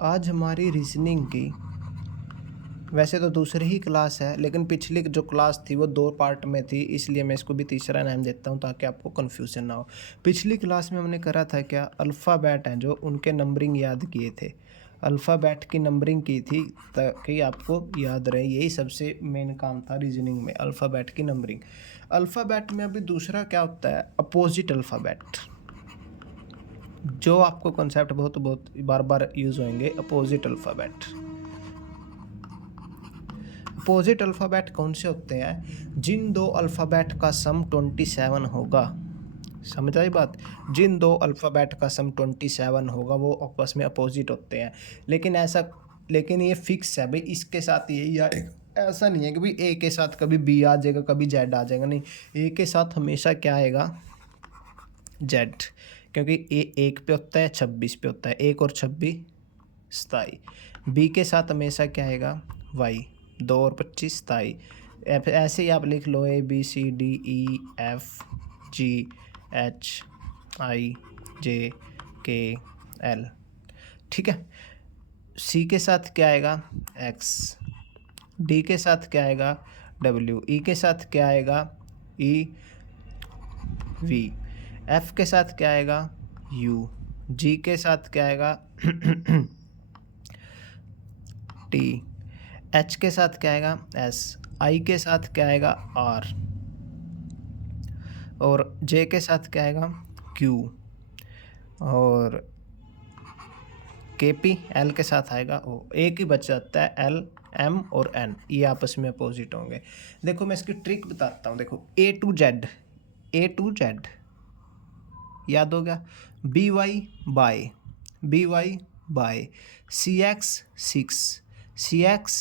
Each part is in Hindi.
आज हमारी रीजनिंग की वैसे तो दूसरी ही क्लास है, लेकिन पिछली जो क्लास थी वो 2 पार्ट में थी, इसलिए मैं इसको भी तीसरा नाम देता हूँ ताकि आपको कन्फ्यूज़न ना हो। पिछली क्लास में हमने करा था क्या, अल्फ़ाबेट हैं जो उनके नंबरिंग याद किए थे। अल्फ़ाबेट की नंबरिंग की थी ताकि आपको याद रहे, यही सबसे मेन काम था रीजनिंग में, अल्फ़ाबेट की नंबरिंग। अल्फ़ाबेट में अभी दूसरा क्या होता है, अपोज़िट अल्फ़ाबेट। जो आपको कॉन्सेप्ट बहुत बहुत बार-बार यूज़ होंगे, अपोज़िट अल्फ़ाबेट। अपोजिट अल्फ़ाबेट कौन से होते हैं, जिन दो अल्फ़ाबेट का सम 27 होगा। समझ आई बात, जिन दो अल्फ़ाबेट का सम 27 होगा वो आपस में अपोजिट होते हैं। लेकिन ये फिक्स है भाई, इसके साथ यही आएगा, ऐसा नहीं है कि भाई ए के साथ कभी बी आ जाएगा कभी जेड आ जाएगा, नहीं, ए के साथ हमेशा क्या आएगा, जेड। क्योंकि ए 1 पे होता है, 26 पे होता है, 1 और 26 27। बी के साथ हमेशा क्या आएगा, वाई, 2 और 25 27। ऐसे ही आप लिख लो A B C D E F G H I J K L. ठीक है। सी के साथ क्या आएगा, एक्स। डी के साथ क्या आएगा, डब्ल्यू। ई के साथ क्या आएगा, ई वी। एफ के साथ क्या आएगा, यू। जी के साथ क्या आएगा टी। एच के साथ क्या आएगा, एस। आई के साथ क्या आएगा, आर। और जे के साथ क्या आएगा, क्यू। और के पी एल के साथ आएगा ओ। एक ही बच जाता है, एल एम और एन, ये आपस में अपोजिट होंगे। देखो मैं इसकी ट्रिक बताता हूँ, देखो A to Z, A to Z याद हो गया, B Y bye, B Y bye, C X six, C X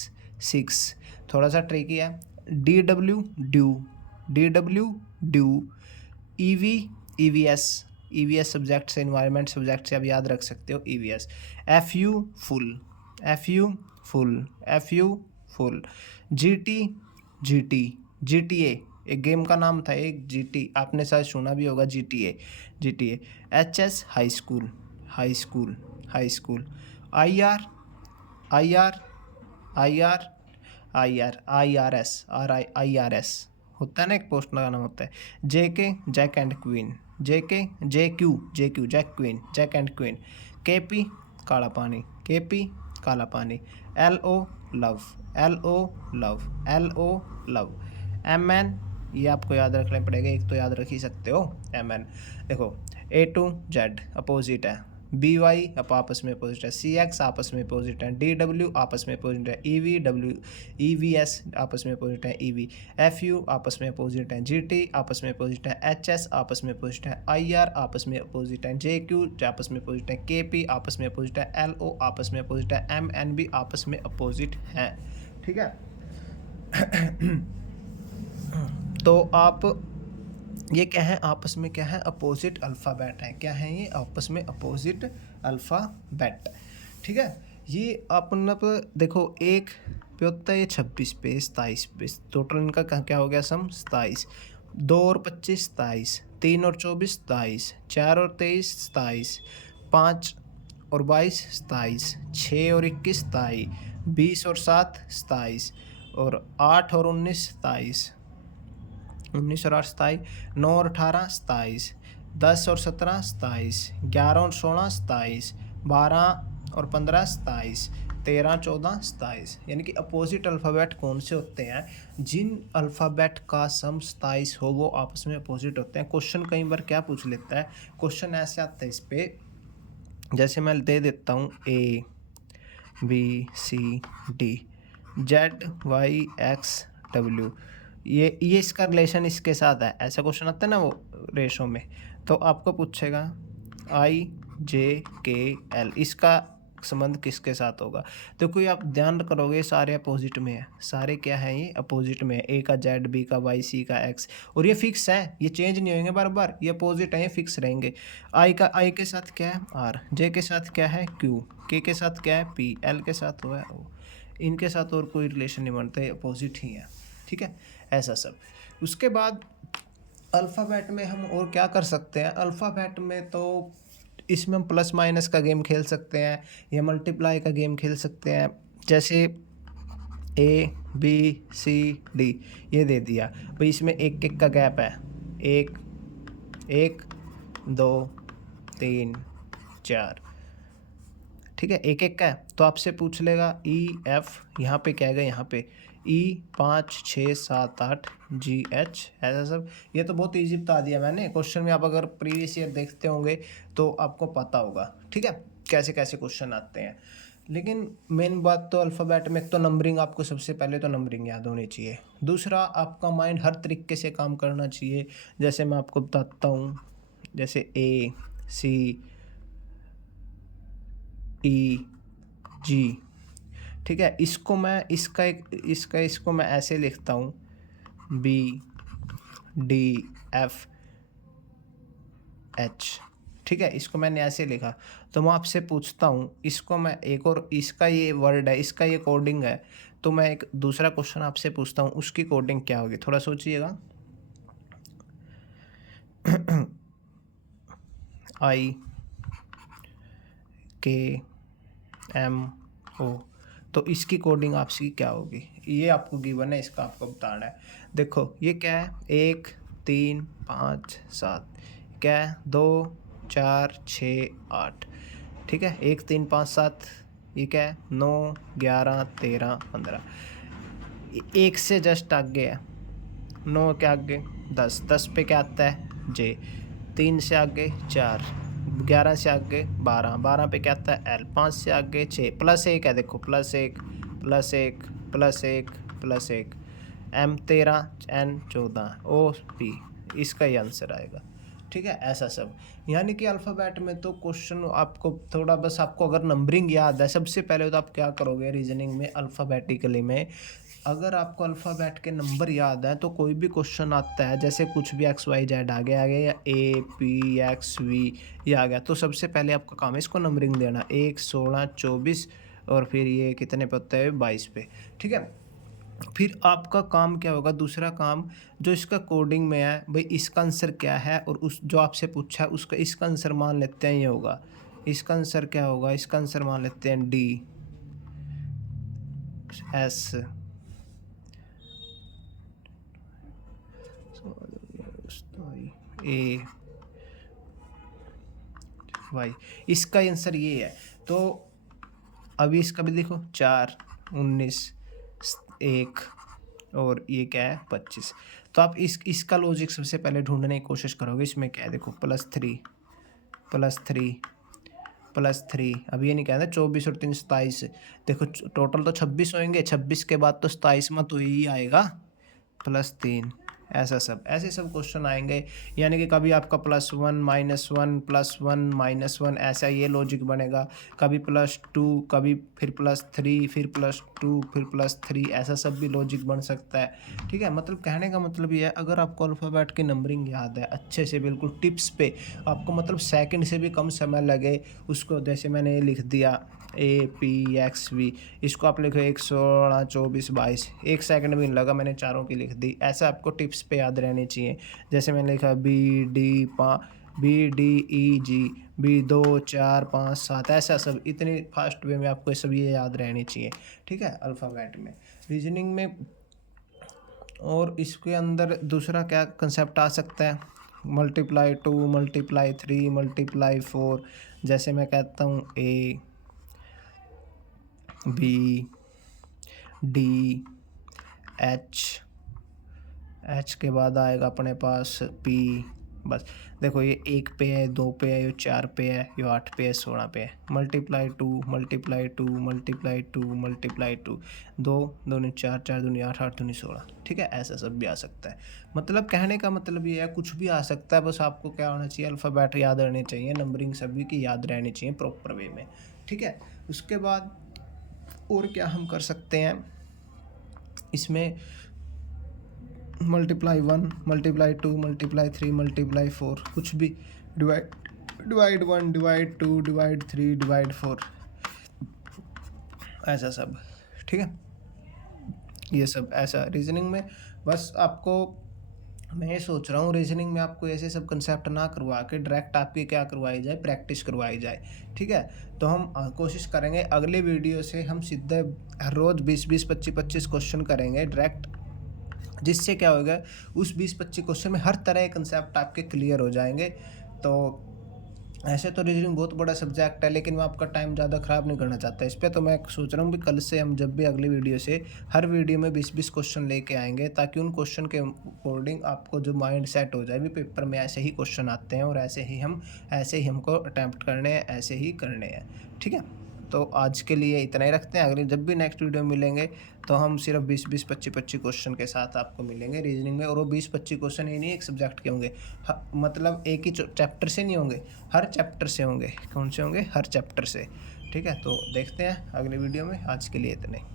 six. थोड़ा सा ट्रिकी है, D W dew, D W dew, E V E V S, E V S subject से, इन्वायरमेंट सब्जेक्ट से आप याद रख सकते हो, E V S. F U full, F U full, F U full. G T, G T, G T A, एक गेम का नाम था एक, जी टी, आपने शायद सुना भी होगा, G T A, G T A. H S high school, high school, high school. I R, I R, I R, I R, I R S, are I, I R S होता है ना, एक पोस्ट का नाम होता है। जे के Jack and queen, J K J Q, J Q jack queen, jack and queen. K P काला पानी, के पी काला पानी। L O love, L O love, L O love. M N, ये आपको याद रखना पड़ेगा, एक तो याद रख ही सकते हो, एम एन। देखो ए टू जेड अपोजिट है, बी वाई आपस में अपोजिट है, सी एक्स आपस में अपोजिट है, डी डब्ल्यू आपस में अपोजिट है, ई वी डब्ल्यू, ई वी एस आपस में अपोजिट है, ई वी। एफ यू आपस में अपोजिट है, जी टी आपस में अपोजिट है, एच एस आपस में अपोजिट है, आई आर आपस में अपोजिट है, जे क्यू आपस में अपोजिट है, के पी आपस में अपोजिट है, एल ओ आपस में अपोजिट है, एम एन भी आपस में अपोजिट है। ठीक है। तो आप ये क्या है, आपस में क्या है, अपोजिट अल्फ़ाबेट है। क्या है ये, आपस में अपोजिट अल्फ़ाबेट। ठीक है। ये अपन अब देखो, एक पे होता है ये 26 पे 27 पे, टोटल इनका क्या हो गया सम 27। 2 और 25 27, 3 और 24 27, 4 और 23 27, 5 और 22 27, 6 और 21 27, 20 और 7 27, और 8 और 19 27, 19 और 8 27, 9 और 18 27, 10 और 17 27, 11 और 16 27, 12 और 15 27, 13 14 27। यानी कि अपोजिट अल्फ़ाबेट कौन से होते हैं, जिन अल्फ़ाबेट का सम 27 हो वो आपस में अपोजिट होते हैं। क्वेश्चन कई बार क्या पूछ लेता है, क्वेश्चन ऐसे आता है इस पे, जैसे मैं दे देता हूँ A B C D Z Y X W, ये इसका रिलेशन इसके साथ है, ऐसा क्वेश्चन आता है ना वो रेशो में, तो आपको पूछेगा आई जे के एल, इसका संबंध किसके साथ होगा। तो कोई आप ध्यान करोगे सारे अपोजिट में है, सारे क्या है, ये अपोजिट में है, ए का जेड, बी का वाई, सी का एक्स, और ये फिक्स है, ये चेंज नहीं होंगे बार बार, ये अपोजिट है, ये फिक्स रहेंगे। आई के साथ क्या है, आर। जे के साथ क्या है, क्यू। के साथ क्या है, पी। एल के साथ हुआ है ओ। इनके साथ और कोई रिलेशन नहीं बनता, ये अपोजिट ही है। ठीक है, ऐसा सब। उसके बाद अल्फ़ाबेट में हम और क्या कर सकते हैं, अल्फ़ाबेट में तो इसमें हम प्लस माइनस का गेम खेल सकते हैं या मल्टीप्लाई का गेम खेल सकते हैं। जैसे ए बी सी डी ये दे दिया भाई, इसमें एक एक का गैप है, एक एक 2 3 4, ठीक है, एक एक का है। तो आपसे पूछ लेगा ई एफ, यहाँ पे क्या आएगा, यहाँ पे ई 5 6 7 8 जी एच, ऐसा सब। ये तो बहुत ईजी बता दिया मैंने, क्वेश्चन में आप अगर प्रीवियस ईयर देखते होंगे तो आपको पता होगा, ठीक है, कैसे कैसे क्वेश्चन आते हैं। लेकिन मेन बात तो अल्फ़ाबेट में एक तो नंबरिंग, आपको सबसे पहले तो नंबरिंग याद होनी चाहिए। दूसरा, आपका माइंड हर तरीके से काम करना चाहिए। जैसे मैं आपको बताता हूँ, जैसे ए सी ई जी, ठीक है, इसको मैं इसको मैं ऐसे लिखता हूँ, बी डी एफ एच, ठीक है, इसको मैंने ऐसे लिखा। तो मैं आपसे पूछता हूँ, इसको मैं एक और, इसका ये वर्ड है, इसका ये कोडिंग है, तो मैं एक दूसरा क्वेश्चन आपसे पूछता हूँ, उसकी कोडिंग क्या होगी, थोड़ा सोचिएगा। आई के एम ओ, तो इसकी कोडिंग आपसी क्या होगी, ये आपको गिवन है, इसका आपको बताना है। देखो ये क्या है, 1 3 5 7, क्या है 2 4 6 8, ठीक है, 1 3 5 7, ये क्या है 9 11 13 15, एक से जस्ट आगे है, 9 के आगे 10, 10 पे क्या आता है जे, 3 से आगे 4, 11 से आगे 12, 12 पे क्या आता है एल, 5 से आगे 6, प्लस 1 है, देखो plus 1 plus 1 plus 1 plus 1, M 13 N 14 O P, इसका ही आंसर आएगा, ठीक है, ऐसा सब। यानी कि अल्फ़ाबेट में तो क्वेश्चन आपको थोड़ा, बस आपको अगर नंबरिंग याद है, सबसे पहले तो आप क्या करोगे रीजनिंग में, अल्फ़ाबेटिकली में अगर आपको अल्फ़ाबेट के नंबर याद है तो कोई भी क्वेश्चन आता है, जैसे कुछ भी एक्स वाई जेड आ गया या ए पी एक्स वी ये आ गया, तो सबसे पहले आपका काम है इसको नंबरिंग देना, 1 16 24 और फिर ये कितने पे होता है 22 पे, ठीक है। फिर आपका काम क्या होगा, दूसरा काम जो इसका कोडिंग में है भाई, इसका आंसर क्या है, और उस जो आपसे पूछा है उसका, इसका आंसर मान लेते हैं ये होगा, इसका आंसर क्या होगा, इसका आंसर मान लेते हैं डी एस ए वाई, इसका आंसर ये है। तो अभी इसका भी देखो 4 19 1 और ये क्या है 25, तो आप इसका लॉजिक सबसे पहले ढूंढने की कोशिश करोगे, इसमें क्या है देखो +3 +3 +3, अब ये नहीं कहना 24 और 3 27, देखो टोटल तो 26 होंगे, 26 के बाद तो 27 में तो यही आएगा +3, ऐसा सब, ऐसे सब क्वेश्चन आएंगे। यानी कि कभी आपका +1 -1 +1 -1, ऐसा ये लॉजिक बनेगा, कभी +2, कभी फिर +3 फिर +2 फिर +3, ऐसा सब भी लॉजिक बन सकता है, ठीक है। मतलब कहने का मतलब ये है, अगर आपको अल्फ़ाबेट की नंबरिंग याद है अच्छे से, बिल्कुल टिप्स पे, आपको मतलब सेकंड से भी कम समय लगे उसको, जैसे मैंने ये लिख दिया ए पी एक्स वी, इसको आप लिखो 1 16 24 22, 1 सेकंड भी नहीं लगा, मैंने चारों की लिख दी। ऐसा आपको टिप्स पे याद रहनी चाहिए। जैसे मैंने लिखा बी डी ई जी, बी 2 4 5 7, ऐसा सब, इतनी फास्ट वे में आपको सब ये याद रहनी चाहिए, ठीक है, अल्फ़ाबेट में। रीजनिंग में और इसके अंदर दूसरा क्या कंसेप्ट आ सकता है, ×2 ×3 ×4, जैसे मैं कहता हूँ ए बी डी एच के बाद आएगा अपने पास पी, बस देखो ये 1 पे है, 2 पे है, ये 4 पे है, ये 8 पे है, 16 पे है, ×2 ×2 ×2 2 2 दूनी 4 4 दूनी 8 8 दूनी 16, ठीक है, ऐसा सब भी आ सकता है। मतलब कहने का मतलब ये है कुछ भी आ सकता है, बस आपको क्या होना चाहिए, अल्फ़ाबेट याद रहने चाहिए, नंबरिंग सभी की याद रहनी चाहिए प्रॉपर वे में, ठीक है। उसके बाद और क्या हम कर सकते हैं इसमें, ×1 ×2 ×3 ×4, कुछ भी, डिवाइड 1 डिवाइड 2 डिवाइड 3 डिवाइड 4, ऐसा सब, ठीक है। ये सब ऐसा रीजनिंग में बस आपको मैं ये सोच रहा हूँ रीजनिंग में आपको ऐसे सब कंसेप्ट ना करवा के डायरेक्ट आपकी क्या करवाई जाए, प्रैक्टिस करवाई जाए। ठीक है? तो हम कोशिश करेंगे अगले वीडियो से हम सीधे हर रोज़ 20-20, 25-25 क्वेश्चन करेंगे डायरेक्ट, जिससे क्या होगा उस 20-25 क्वेश्चन में हर तरह के कंसेप्ट आपके क्लियर हो जाएँगे। तो ऐसे तो रीजनिंग बहुत बड़ा सब्जेक्ट है, लेकिन मैं आपका टाइम ज़्यादा ख़राब नहीं करना चाहता इस पे, तो मैं सोच रहा हूँ कि कल से हम जब भी अगली वीडियो से हर वीडियो में 20-20 क्वेश्चन लेके आएँगे, ताकि उन क्वेश्चन के अकॉर्डिंग आपको जो माइंड सेट हो जाए भी पेपर में ऐसे ही क्वेश्चन आते हैं और ऐसे ही हमको अटेम्प्ट करने हैं, ऐसे ही करने हैं। ठीक है? तो आज के लिए इतना ही रखते हैं, अगली जब भी नेक्स्ट वीडियो में मिलेंगे तो हम सिर्फ 20-20, 25-25 क्वेश्चन के साथ आपको मिलेंगे रीजनिंग में, और वो 20-25 क्वेश्चन ही नहीं एक सब्जेक्ट के होंगे, मतलब एक ही चैप्टर से नहीं होंगे, हर चैप्टर से होंगे। कौन से होंगे? हर चैप्टर से। ठीक है? तो देखते हैं अगली वीडियो में, आज के लिए इतने ही।